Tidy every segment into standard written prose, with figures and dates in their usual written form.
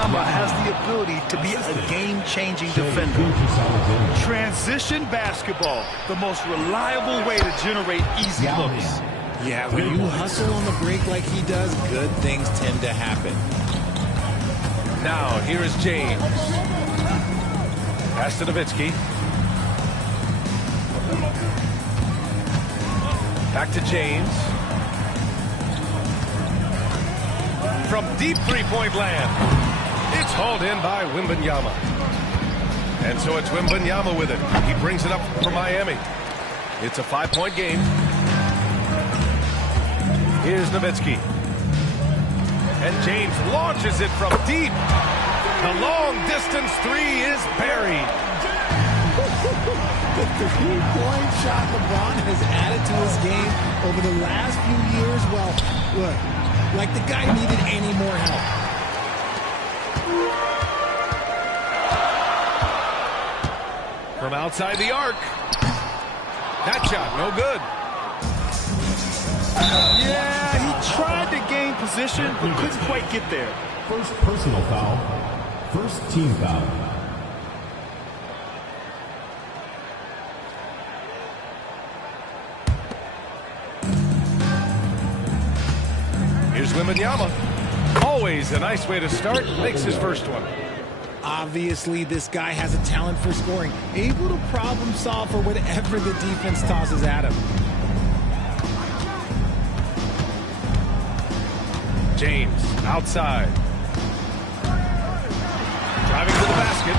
Wembanyama has the ability to be a game-changing defender. Transition basketball, the most reliable way to generate easy looks. Yeah, when you hustle on the break like he does, good things tend to happen. Now, here is James. Pass to Nowitzki. Back to James. From deep three-point land. It's hauled in by Wembanyama. And so it's Wembanyama with it. He brings it up for Miami. It's a 5-point game. Here's Nowitzki. And James launches it from deep. The long-distance three is buried. The three-point shot LeBron has added to his game over the last few years. Well, look, like the guy needed any more help. From outside the arc. That shot, no good. Yeah, he tried to gain position, but couldn't quite get there. First personal foul. First team foul. Here's Wembanyama. Always a nice way to start. Makes his first one. Obviously, this guy has a talent for scoring, able to problem solve for whatever the defense tosses at him. James outside. Driving to the basket.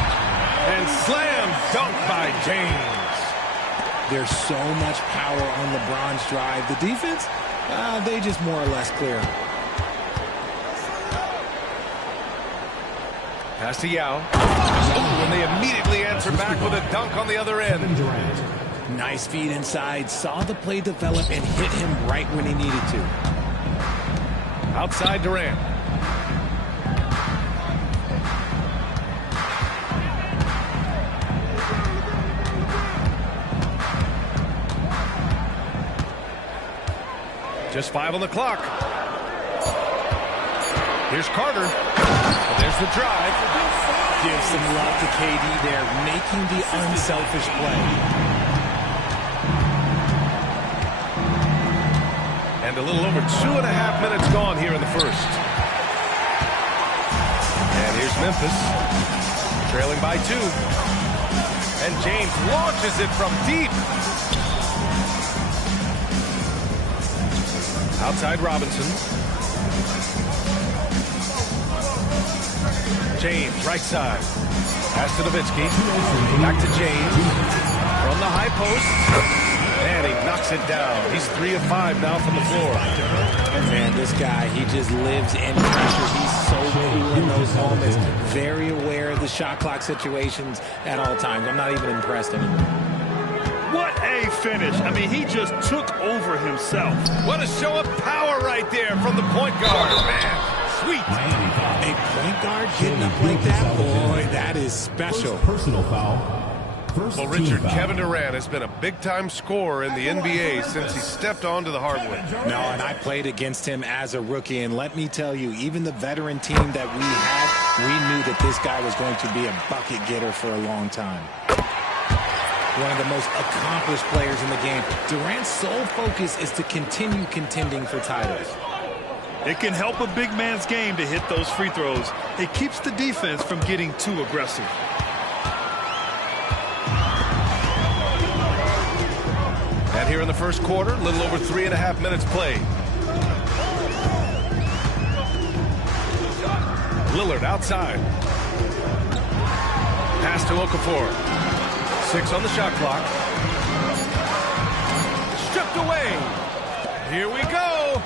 And slam dunk by James. There's so much power on LeBron's drive. The defense, they just more or less clear him. Pass to Yao. Ooh, and they immediately answer back with a dunk on the other end. Nice feed inside. Saw the play develop and hit him right when he needed to. Outside Durant. Just 5 on the clock. Here's Carter. And there's the drive. Give some love to KD there, making the unselfish play. And a little over 2.5 minutes gone here in the first. And here's Memphis, trailing by 2. And James launches it from deep. Outside Robinson. James, right side. Pass to Nowitzki. Back to James. From the high post. And he knocks it down. He's 3 of 5 now from the floor. Man, this guy, he just lives in pressure. He's so cool in those moments. Very aware of the shot clock situations at all times. I'm not even impressed anymore. What a finish. I mean, he just took over himself. What a show of power right there from the point guard. Man, sweet. A point guard getting up like that? Boy, that is special. First personal foul. Well, Richard, Kevin Durant has been a big-time scorer in the NBA since he stepped onto the hardwood. No, and I played against him as a rookie, and let me tell you, even the veteran team that we had, we knew that this guy was going to be a bucket getter for a long time. One of the most accomplished players in the game. Durant's sole focus is to continue contending for titles. It can help a big man's game to hit those free throws. It keeps the defense from getting too aggressive. And here in the first quarter, a little over 3.5 minutes played. Lillard outside. Pass to Okafor. 6 on the shot clock. Stripped away. Here we go.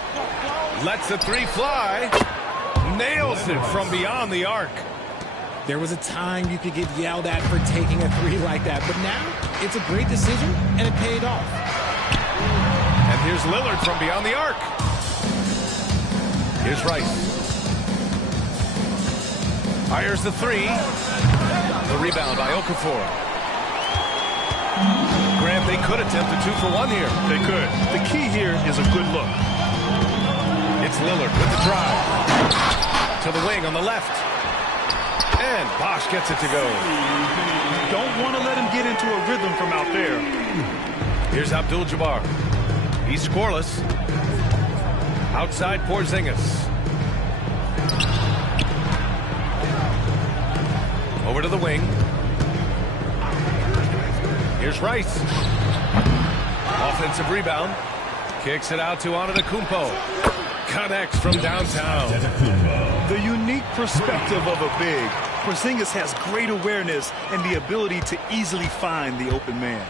Lets the 3 fly. Nails it from beyond the arc. There was a time you could get yelled at for taking a 3 like that, but now it's a great decision, and it paid off. And here's Lillard from beyond the arc. Here's Rice. Fires the 3. The rebound by Okafor. Grant, they could attempt a 2 for 1 here. They could. The key here is a good look. It's Lillard with the drive. To the wing on the left. And Bosch gets it to go. Don't want to let him get into a rhythm from out there. Here's Abdul-Jabbar. He's scoreless. Outside Porzingis. Over to the wing. Here's Rice. Offensive rebound. Kicks it out to Antetokounmpo. Connects from downtown. The unique perspective of a big. Porzingis has great awareness and the ability to easily find the open man.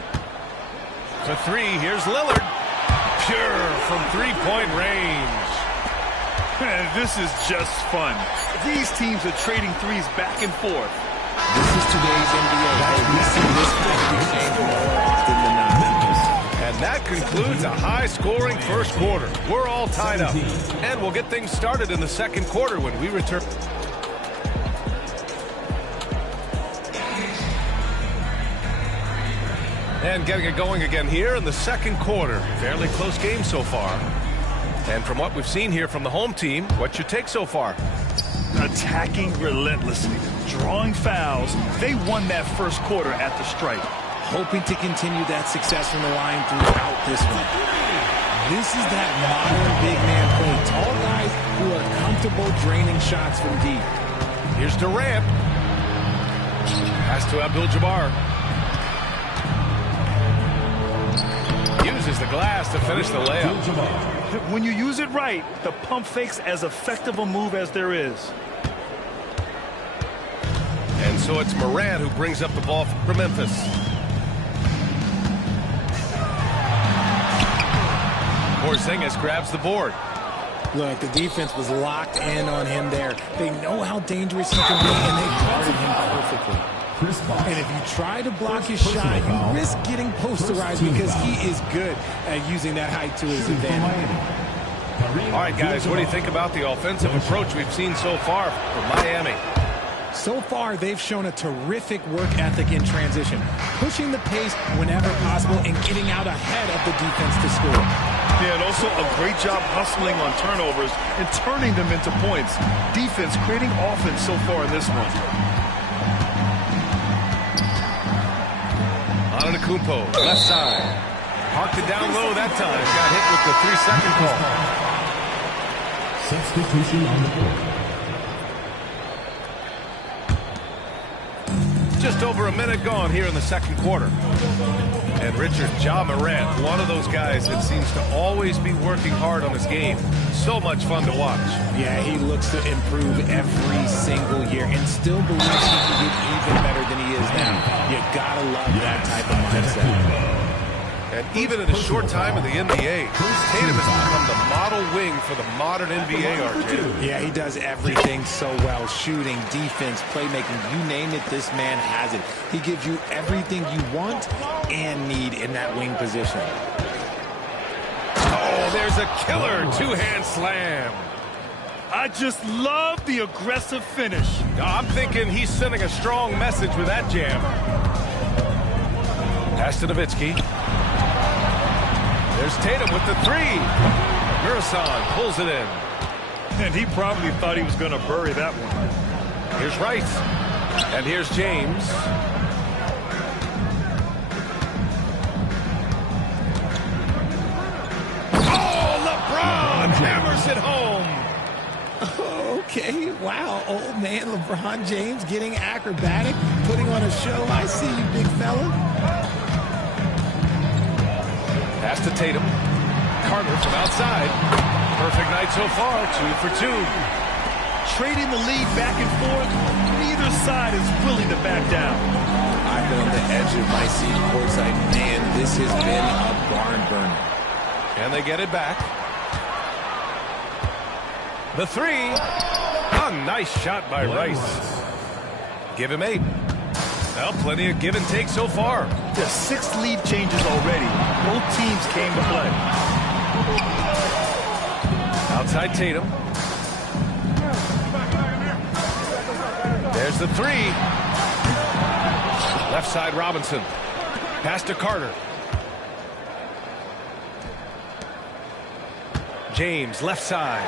For three, here's Lillard. Pure from three-point range. And this is just fun. These teams are trading threes back and forth. This is today's NBA. We see this kind of exchange more often than not. And that concludes a high-scoring first quarter. We're all tied up. And we'll get things started in the second quarter when we return. And getting it going again here in the second quarter. Fairly close game so far. And from what we've seen here from the home team, what's your take so far? Attacking relentlessly, drawing fouls. They won that first quarter at the stripe. Hoping to continue that success from the line throughout this one. This is that modern big man play. Tall guys who are comfortable draining shots from deep. Here's Durant. Pass to Abdul-Jabbar. Uses the glass to finish the layup. When you use it right, the pump fake's as effective a move as there is. And so it's Morant who brings up the ball for Memphis. Porzingis grabs the board. Look, the defense was locked in on him there. They know how dangerous he can be, and they guarded him perfectly. And if you try to block his shot, you risk getting posterized because he is good at using that height to his advantage. All right, guys, what do you think about the offensive approach we've seen so far from Miami? So far, they've shown a terrific work ethic in transition, pushing the pace whenever possible and getting out ahead of the defense to score. Yeah, and also a great job hustling on turnovers and turning them into points. Defense creating offense so far in this one. Antetokounmpo, left side. Parked it down low that time. Got hit with the 3-second call. Substitution on the court. Just over a minute gone here in the second quarter. And Richard, Ja Morant, one of those guys that seems to always be working hard on his game. So much fun to watch. Yeah, he looks to improve every single year and still believes he can get even better than he is now. You gotta love that type of mindset. And even in a short time in the NBA, Tatum has become the model wing for the modern NBA, RJ. Yeah, he does everything so well. Shooting, defense, playmaking, you name it, this man has it. He gives you everything you want and need in that wing position. Oh, there's a killer two-hand slam. I just love the aggressive finish. I'm thinking he's sending a strong message with that jam. Pass to Nowitzki. There's Tatum with the three. Murison pulls it in. And he probably thought he was going to bury that one. Here's Rice. And here's James. Oh, LeBron hammers it home. Okay, wow, old man LeBron James getting acrobatic, putting on a show. I see you, big fella. Pass to Tatum. Carter from outside. Perfect night so far, 2 for 2. Trading the lead back and forth, neither side is willing to back down. I've been on the edge of my seat courtside. Man, this has been a barn burner. And they get it back. The three. A nice shot by Rice. Give him 8. Well, plenty of give and take so far. The 6 lead changes already. Both teams came to play. Outside Tatum. There's the three. Left side Robinson. Pass to Carter. James, left side.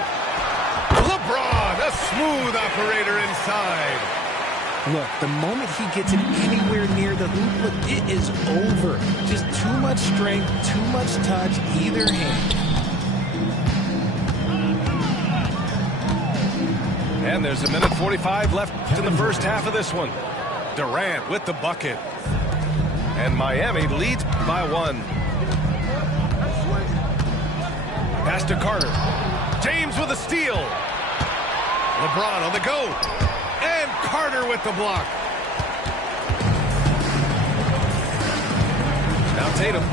LeBron, a smooth operator inside. Look, the moment he gets it anywhere near the hoop, look, it is over. Just too much strength, too much touch, either hand. And there's a minute 45 left in the first half of this one. Durant with the bucket. And Miami leads by 1. Pass to Carter. James with a steal. LeBron on the go. And Carter with the block. Now Tatum.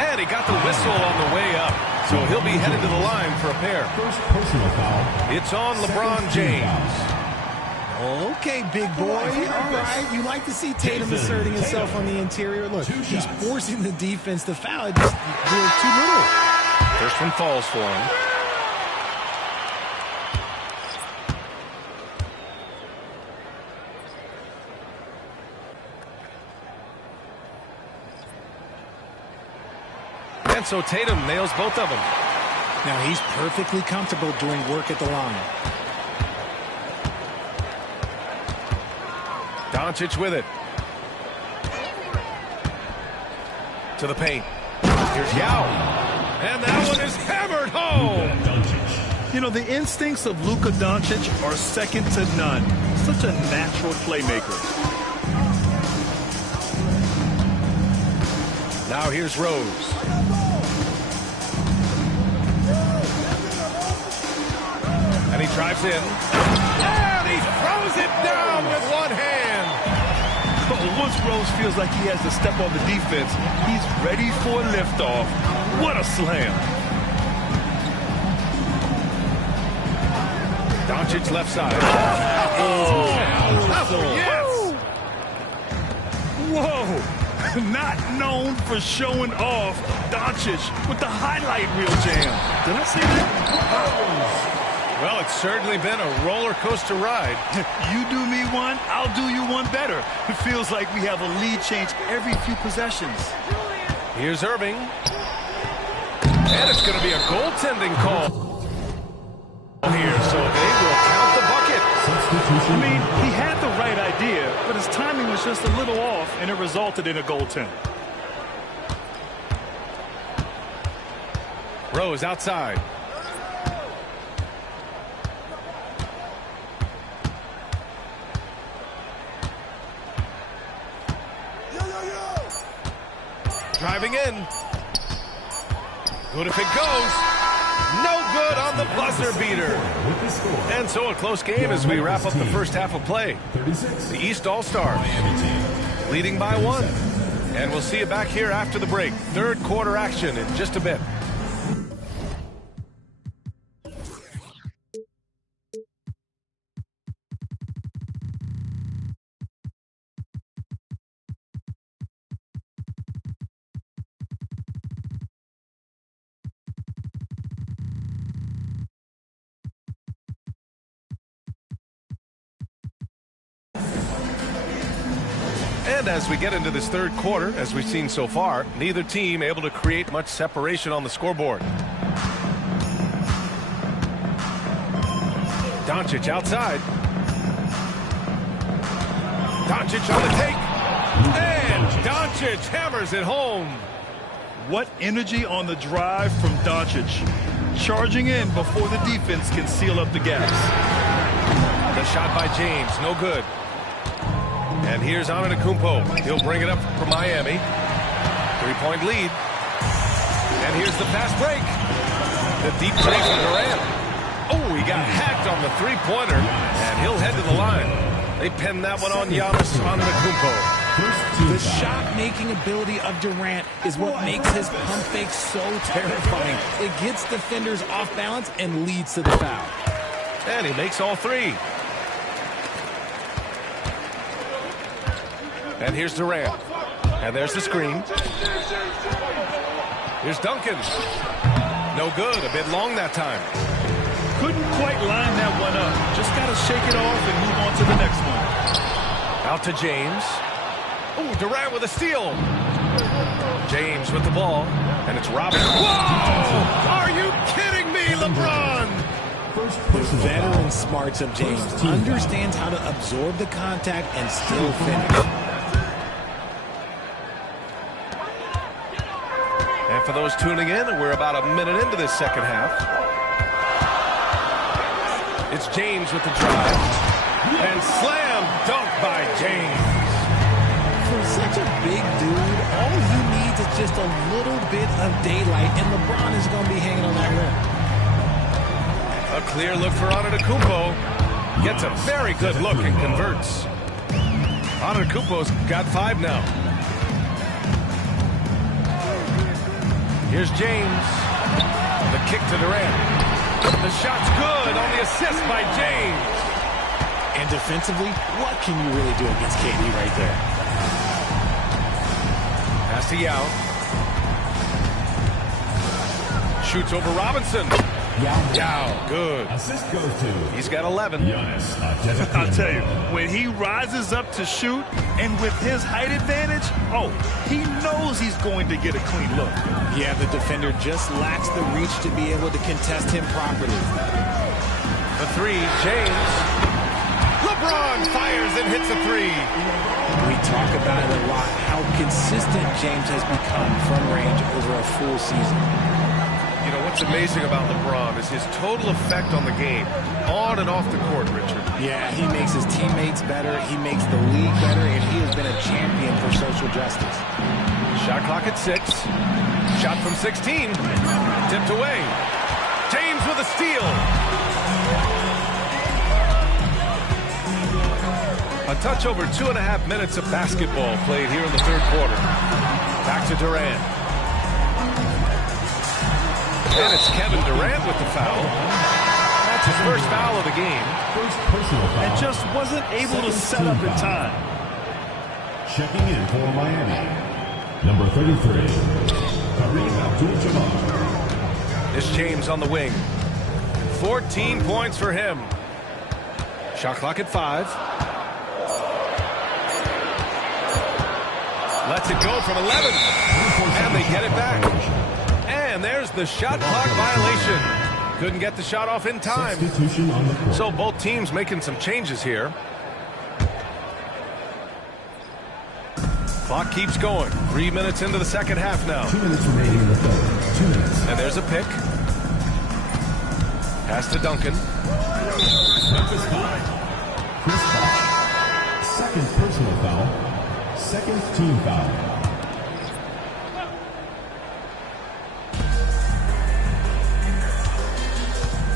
And he got the whistle on the way up. So he'll be headed to the line for a pair. First personal foul. It's on LeBron James. Okay, big boy. All right. You like to see Tatum asserting himself on the interior. Look, he's forcing the defense to foul. Just too little. First one falls for him. And so Tatum nails both of them. Now he's perfectly comfortable doing work at the line. Doncic with it. To the paint. Here's Yao. And that one is hammered home. You know, the instincts of Luka Doncic are second to none. Such a natural playmaker. Now here's Rose. And he drives in. And he throws it down with one hand. But once Rose feels like he has to step on the defense, he's ready for a liftoff. What a slam. Doncic left side. Yes! Whoa! Not known for showing off, Doncic with the highlight reel jam. Did I say that? Well, it's certainly been a roller coaster ride. You do me one, I'll do you one better. It feels like we have a lead change every few possessions. Here's Irving. And it's going to be a goaltending call here, so they will count the bucket. I mean, he had the right idea, but his timing was just a little off, and it resulted in a goaltend. Rose outside. Driving in. Good if it goes. No good on the buzzer beater. And so a close game as we wrap up the first half of play. The East All-Stars leading by 1. And we'll see you back here after the break. Third quarter action in just a bit. And as we get into this third quarter, as we've seen so far, neither team able to create much separation on the scoreboard. Doncic outside. Doncic on the take. And Doncic hammers it home. What energy on the drive from Doncic. Charging in before the defense can seal up the gaps. The shot by James, no good. And here's Antetokounmpo. He'll bring it up for Miami. 3-point lead. And here's the fast break. The deep three from Durant. Oh, he got hacked on the three-pointer. And he'll head to the line. They pinned that one on Giannis Antetokounmpo. The shot-making ability of Durant is what makes his pump fake so terrifying. It gets defenders off balance and leads to the foul. And he makes all three. And here's Durant. And there's the screen. Here's Duncan. No good. A bit long that time. Couldn't quite line that one up. Just got to shake it off and move on to the next one. Out to James. Oh, Durant with a steal. James with the ball. And it's Robin. Whoa! Are you kidding me, LeBron? The veteran smarts of James understands how to absorb the contact and still finish. And for those tuning in, we're about a minute into this second half. It's James with the drive. And slam dunk by James. For such a big dude, all he needs is just a little bit of daylight, and LeBron is going to be hanging on that rim. A clear look for Antetokounmpo. Gets a very good look and converts. Antetokounmpo's got 5 now. Here's James. The kick to Durant. The shot's good on the assist by James. And defensively, what can you really do against KD right there? Pass to Yao. Shoots over Robinson. Yao, good. Assist goes to. He's got 11. Giannis I'll tell you, Antetokounmpo. when he rises up to shoot, and with his height advantage, oh, he knows he's going to get a clean look. Yeah, the defender just lacks the reach to be able to contest him properly. The 3, James. LeBron fires and hits a 3. We talk about it a lot, how consistent James has become from range over a full season. You know, what's amazing about LeBron is his total effect on the game, on and off the court, Richard. Yeah, he makes his teammates better, he makes the league better, and he has been a champion for social justice. Shot clock at 6. Shot from 16. Tipped away. James with a steal. A touch over 2.5 minutes of basketball played here in the third quarter. Back to Durant. And it's Kevin Durant with the foul. That's his first foul of the game. First personal foul. And just wasn't able to set up in time. Checking in for Miami. Number 33, Kareem Abdul-Jabbar. It's James on the wing. 14 points for him. Shot clock at 5. Lets it go from 11. And they get it back. And there's the shot clock violation. Couldn't get the shot off in time. Substitution on the court. So both teams making some changes here. Clock keeps going. 3 minutes into the second half now. 2 minutes remaining in the third. 2 minutes. And there's a pick. Pass to Duncan. Memphis foul. Chris Bosh. Second personal foul. Second team foul.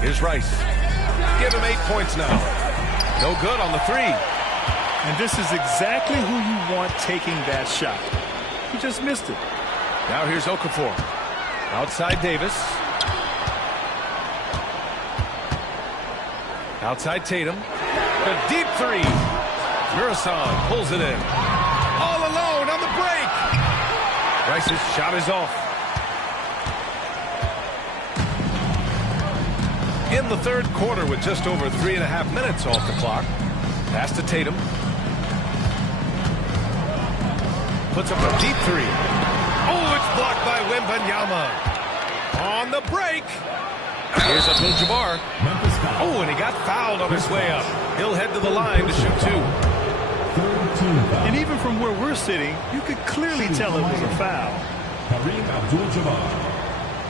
Here's Rice. Give him 8 points now. No good on the 3. And this is exactly who you want taking that shot. He just missed it. Now here's Okafor. Outside Davis. Outside Tatum. The deep 3. Murasan pulls it in. All alone on the break. Rice's shot is off. In the third quarter with just over 3.5 minutes off the clock. Pass to Tatum. Puts up a deep 3. Oh, it's blocked by Wembanyama. On the break. Here's Abdul-Jabbar. Memphis foul. Oh, and he got fouled on his way up. He'll head to the line to shoot 2. Third team foul. And even from where we're sitting, you could clearly tell it was a foul. Kareem Abdul-Jabbar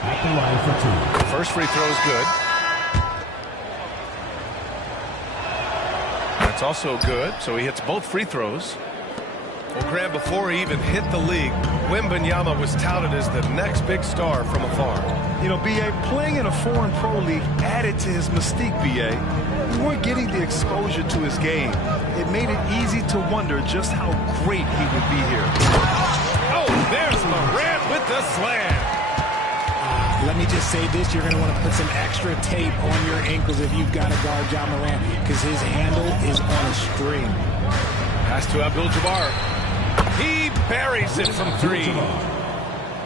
at the line for 2. First free throw is good. That's also good, so he hits both free throws. Well, Graham, before he even hit the league, Wembanyama was touted as the next big star from afar. You know, B.A., playing in a foreign pro league added to his mystique, B.A. We weren't getting the exposure to his game. It made it easy to wonder just how great he would be here. Oh, there's Morant with the slam. Let me just say this, you're going to want to put some extra tape on your ankles if you've got to guard Ja Morant, because his handle is on a string. Pass to Abdul-Jabbar. He buries it from 3.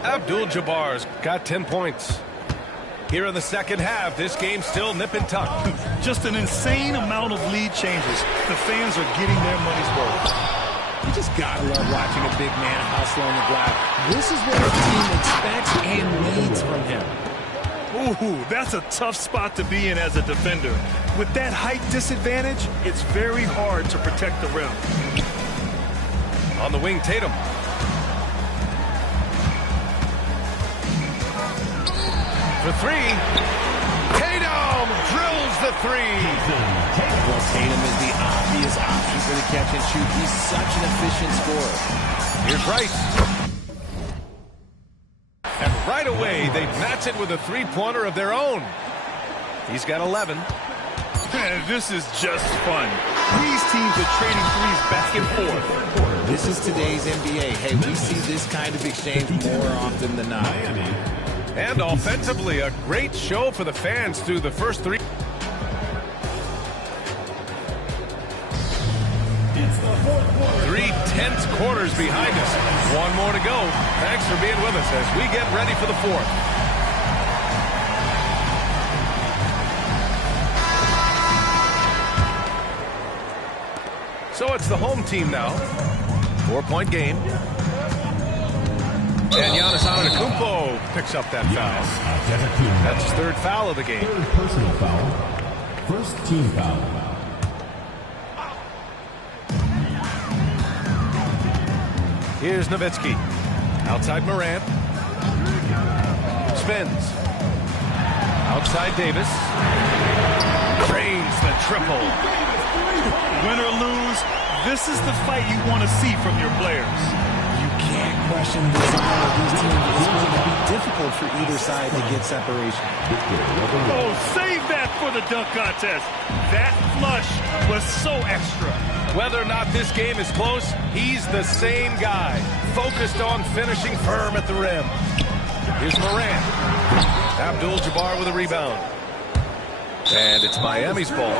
Abdul-Jabbar's got 10 points. Here in the second half, this game's still nip and tuck. Just an insane amount of lead changes. The fans are getting their money's worth. You just gotta love watching a big man hustle on the glass. This is what the team expects and needs from him. Ooh, that's a tough spot to be in as a defender. With that height disadvantage, it's very hard to protect the rim. On the wing, Tatum. For three. Tatum drills the three. Well, Tatum is the obvious option for the catch and shoot. He's such an efficient scorer. Here's Rice. And right away, they match it with a three-pointer of their own. He's got 11. Man, this is just fun. These teams are trading threes back and forth. This is today's NBA. Hey, we see this kind of exchange more often than not. And offensively, a great show for the fans through the first three. Three tense quarters behind us. One more to go. Thanks for being with us as we get ready for the fourth. So it's the home team now. 4-point game. And Giannis Antetokounmpo picks up that foul. That's his third foul of the game. Third personal foul. First team foul. Here's Nowitzki. Outside Morant. Spins. Outside Davis. Drains the triple. Win or lose, this is the fight you want to see from your players. You can't question the desire of these teams. It's going to be difficult for either side to get separation. Oh, save that for the dunk contest. That flush was so extra. Whether or not this game is close, he's the same guy, focused on finishing firm at the rim. Here's Morant. Abdul-Jabbar with a rebound. And it's Miami's ball.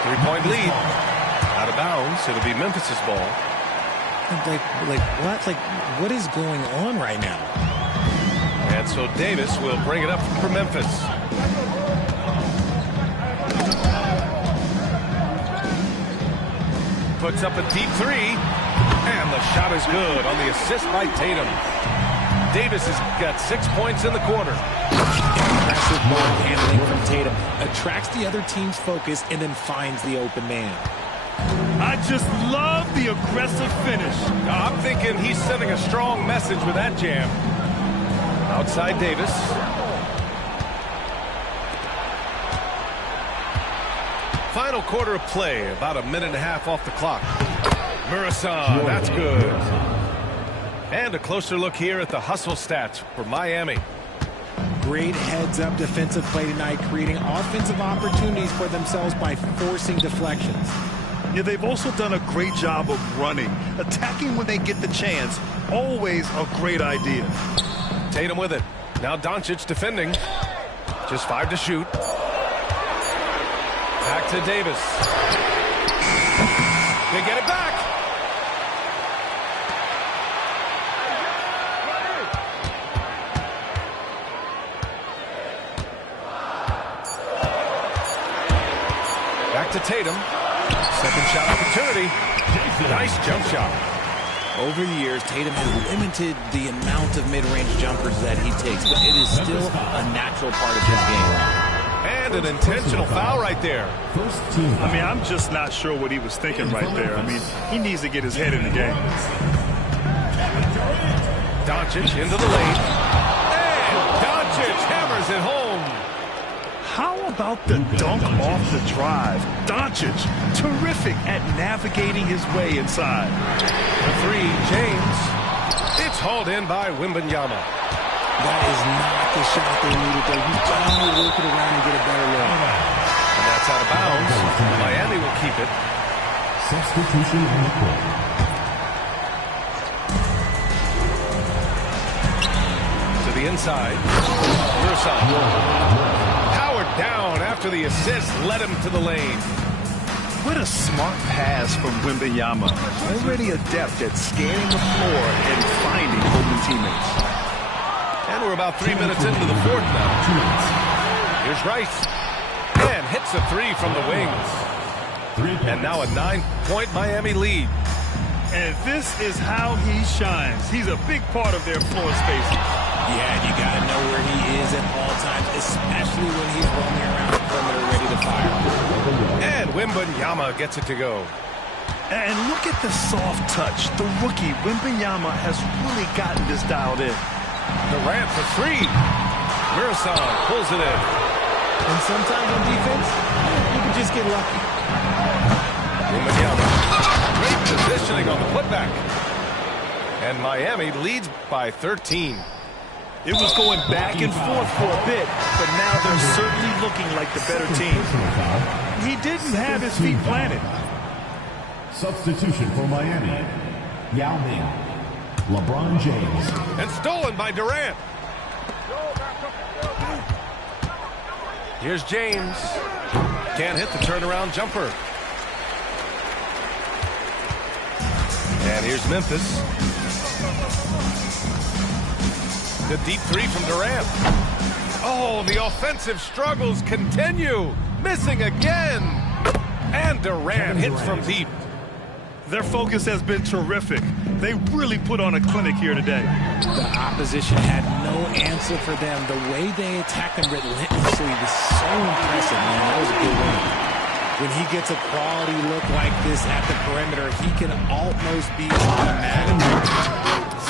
3-point lead. Out of bounds. It'll be Memphis's ball. What is going on right now? And so Davis will bring it up for Memphis. Puts up a deep three. And the shot is good on the assist by Tatum. Davis has got 6 points in the quarter. Impressive ball handling from Tatum. Attracts the other team's focus and then finds the open man. I just love the aggressive finish. I'm thinking he's sending a strong message with that jam. Outside Davis. Final quarter of play, about a minute and a half off the clock. Murison, that's good. And a closer look here at the hustle stats for Miami. Great heads-up defensive play tonight, creating offensive opportunities for themselves by forcing deflections. Yeah, they've also done a great job of running. Attacking when they get the chance, always a great idea. Tatum with it. Now Doncic defending. Just 5 to shoot. Back to Davis. They get it back. Back to Tatum. Second shot opportunity. Nice jump shot. Over the years, Tatum has limited the amount of mid-range jumpers that he takes, but it is still a natural part of his game. And an intentional foul right there. I mean, I'm just not sure what he was thinking right there. I mean, he needs to get his head in the game. Doncic into the lane. And Doncic hammers it home. How about the dunk off the drive? Doncic, terrific at navigating his way inside. The three, James. It's hauled in by Wembanyama. That is not the shot they needed, though. He's trying to work it around and get a better look. And that's out of bounds. Miami will keep it. Substitution on the court. To the inside. Murison. Powered down after the assist led him to the lane. What a smart pass from Wembanyama. Already adept at scanning the floor and finding open teammates. And we're about 3 minutes into the fourth now. Here's Rice. And hits a three from the wings. And now a 9-point Miami lead. And this is how he shines. He's a big part of their floor spacing. Yeah, you got to know where he is at all times, especially when he's roaming around the perimeter ready to fire. And Wembanyama gets it to go. And look at the soft touch. The rookie, Wembanyama, has really gotten this dialed in. Durant for three. Murison pulls it in. And sometimes on defense, you can just get lucky. Wembanyama. Great positioning on the putback. And Miami leads by 13. It was going back and forth for a bit, but now they're certainly looking like the better team. He didn't have his feet planted. Substitution for Miami. Yao Ming. LeBron James. And stolen by Durant. Here's James. Can't hit the turnaround jumper. And here's Memphis. The deep three from Durant. Oh, the offensive struggles continue. Missing again. And Durant hits from deep. Their focus has been terrific. They really put on a clinic here today. The opposition had no answer for them. The way they attacked them relentlessly was so impressive, man. That was a good win. When he gets a quality look like this at the perimeter, he can almost be automatic.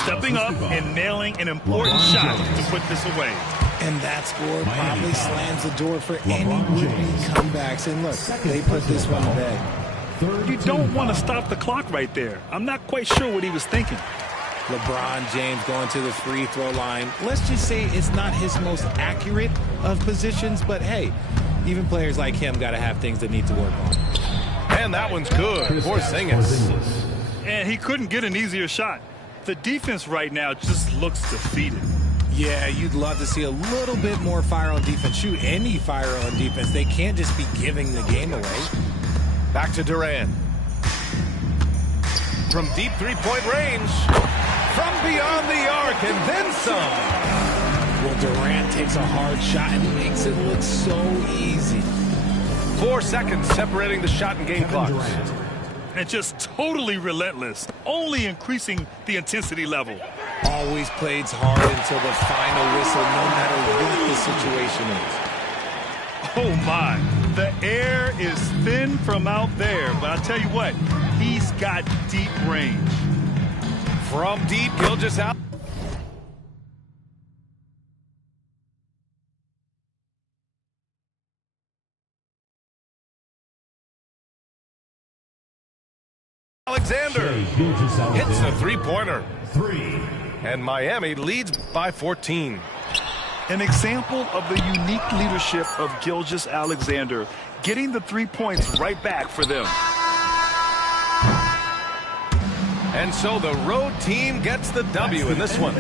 Stepping up and nailing an important shot to put this away. And that score probably slams the door for any would-be comebacks. And look, they put this one to bed. You don't want to stop the clock right there. I'm not quite sure what he was thinking. LeBron James going to the free throw line. Let's just say it's not his most accurate of positions, but hey, even players like him got to have things they need to work on. And that one's good. Porzingis. And he couldn't get an easier shot. The defense right now just looks defeated. Yeah, you'd love to see a little bit more fire on defense. Shoot, any fire on defense. They can't just be giving the game away. Back to Durant. From deep three-point range. From beyond the arc and then some. Well, Durant takes a hard shot and makes it look so easy. 4 seconds separating the shot and game clock. And just totally relentless, only increasing the intensity level. Always plays hard until the final whistle, no matter what the situation is. Oh, my. The air is thin from out there, but I'll tell you what, he's got deep range. From deep, Gilgeous out. Alexander hits a three-pointer. And Miami leads by 14. An example of the unique leadership of Gilgeous Alexander, getting the 3 points right back for them. And so the road team gets the W in this one.